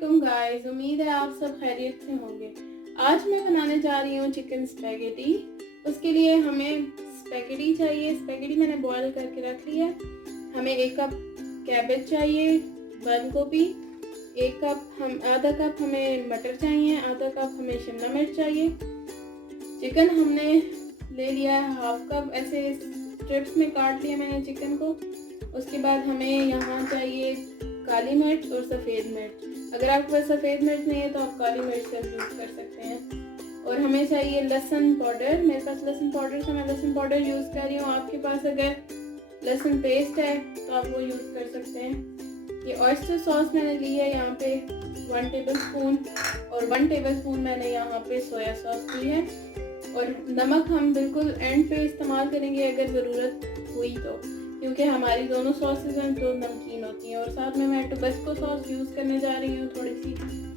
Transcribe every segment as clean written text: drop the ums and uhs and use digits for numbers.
वालेकुम गाइस, उम्मीद है आप सब खैरियत से होंगे। आज मैं बनाने जा रही हूँ चिकन स्पैगेटी। उसके लिए हमें स्पैगेटी चाहिए। स्पैगेटी मैंने बॉईल करके रख ली है। हमें 1 कप कैबेज चाहिए, बंद गोभी, आधा कप हमें मटर चाहिए, आधा कप हमें शिमला मिर्च चाहिए। चिकन हमने ले लिया है हाफ कप, ऐसे स्ट्रिप्स में काट लिया मैंने चिकन को। उसके बाद हमें यहाँ चाहिए काली मिर्च और सफ़ेद मिर्च। अगर आपके पास सफ़ेद मिर्च नहीं है तो आप काली मिर्च का यूज़ कर सकते हैं। और हमें चाहिए लहसुन पाउडर। मेरे पास लहसुन पाउडर था, मैं लहसुन पाउडर यूज़ कर रही हूँ। आपके पास अगर लहसुन पेस्ट है तो आप वो यूज़ कर सकते हैं। ये ऑयस्टर सॉस मैंने ली है यहाँ पे 1 टेबलस्पून, और 1 टेबलस्पून मैंने यहाँ पे सोया सॉस ली है। और नमक हम बिल्कुल एंड पे इस्तेमाल करेंगे अगर ज़रूरत हुई तो, क्योंकि हमारी दोनों सॉसेज हैं तो नमकीन होती हैं। और साथ में मैं टोबैस्को सॉस यूज़ करने जा रही हूँ, थोड़ी सी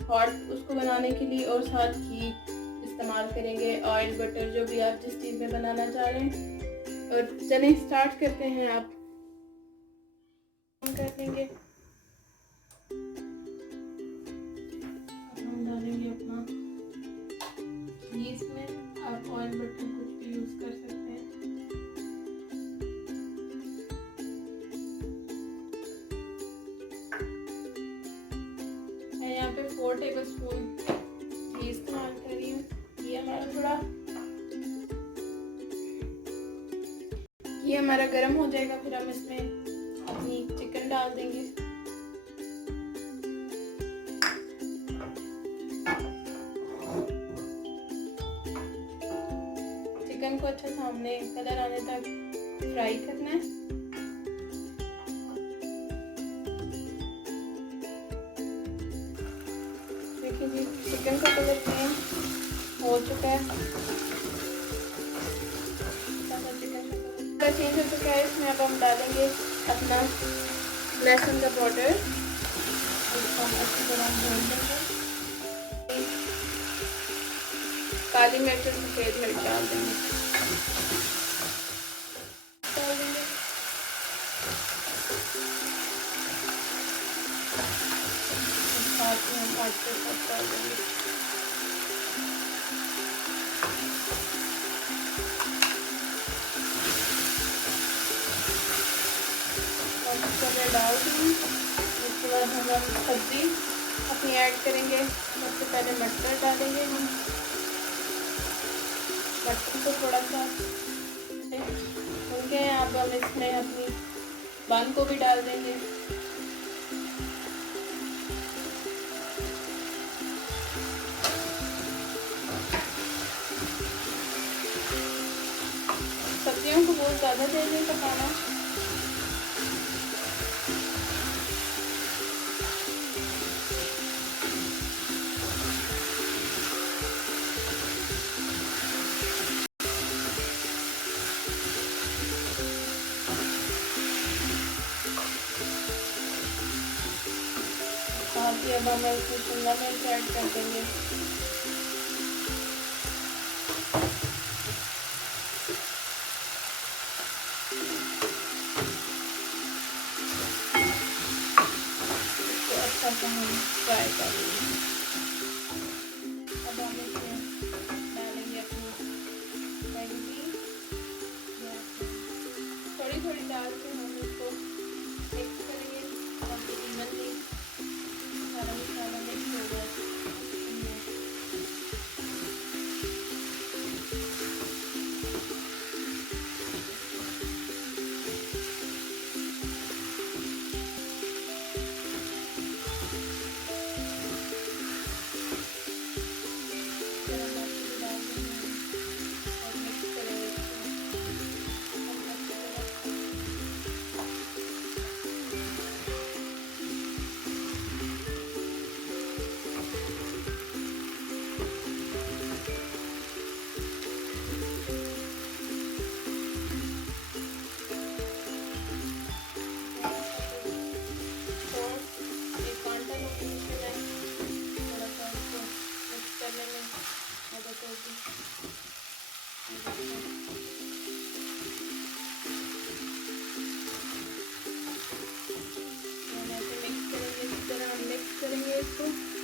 हॉट उसको बनाने के लिए। और साथ घी इस्तेमाल करेंगे, ऑयल बटर जो भी आप जिस चीज़ में बनाना चाह रहे हैं। और चलें स्टार्ट करते हैं। आप कर लेंगे, हम डालेंगे अपना घी इसमें। आप ऑयल बटर कुछ भी यूज़ कर सकते हैं। मैं यहाँ पे 4 टेबलस्पून घी इस्तेमाल कर रही हूँ। ये हमारा गर्म हो जाएगा, फिर हम इसमें अपनी चिकन डाल देंगे। चिकन को अच्छा सामने कलर आने तक फ्राई करना है। देखिए जी, चिकन का कलर चेंज हो चुका है। चिकन का चेंज हो चुका है। इसमें अब हम डालेंगे अपना लहसुन का पाउडर, इसको हम अच्छी तरह भून देंगे। काली मिर्च और सफ़ेद मिर्च डाल देंगे। साथ में हम ऑयस्टर सॉस डाल देंगे। डाल देंगे। उसके बाद हम सब्ज़ी अपनी ऐड करेंगे। सबसे पहले मटर डालेंगे। हम मटर को थोड़ा सा भून के अब हम इसमें अपनी बंद गोभी डाल देंगे। सब्जियों को बहुत ज़्यादा देर नहीं पकाना। साथ ही अब हम इसमें शिमला मिर्च ऐड कर देंगे। इसको अच्छा सा हम फ्राई कर लेंगे। अब हम इसमें डालेंगे अपनी स्पैगेटी। थोड़ी थोड़ी डाल के हम इसको मिक्स करेंगे ताकि इवनली सारा मसाला मिक्स हो जाए। मिक्स करेंगे इसको।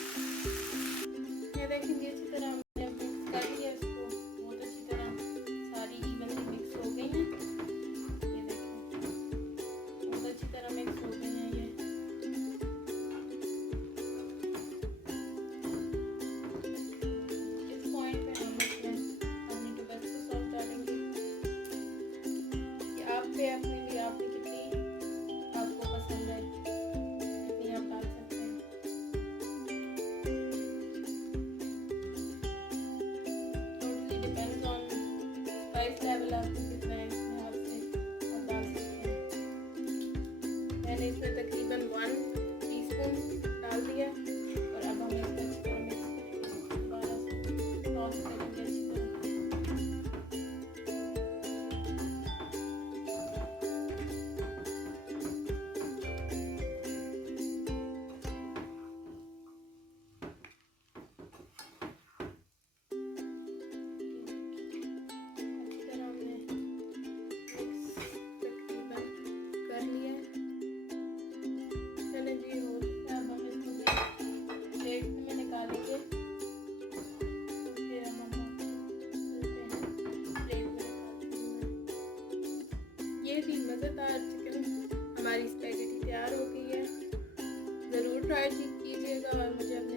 मैंने इसमें तकरीबन 1 टीस्पून डाल दिया और अब हम इसको अच्छी तरह मिक्स करके दोबारा से टॉस करेंगे अच्छी तरह। ये थी मज़ेदार चिकन हमारी स्पैगेटी तैयार हो गई है। ज़रूर ट्राई कीजिएगा और मुझे अपने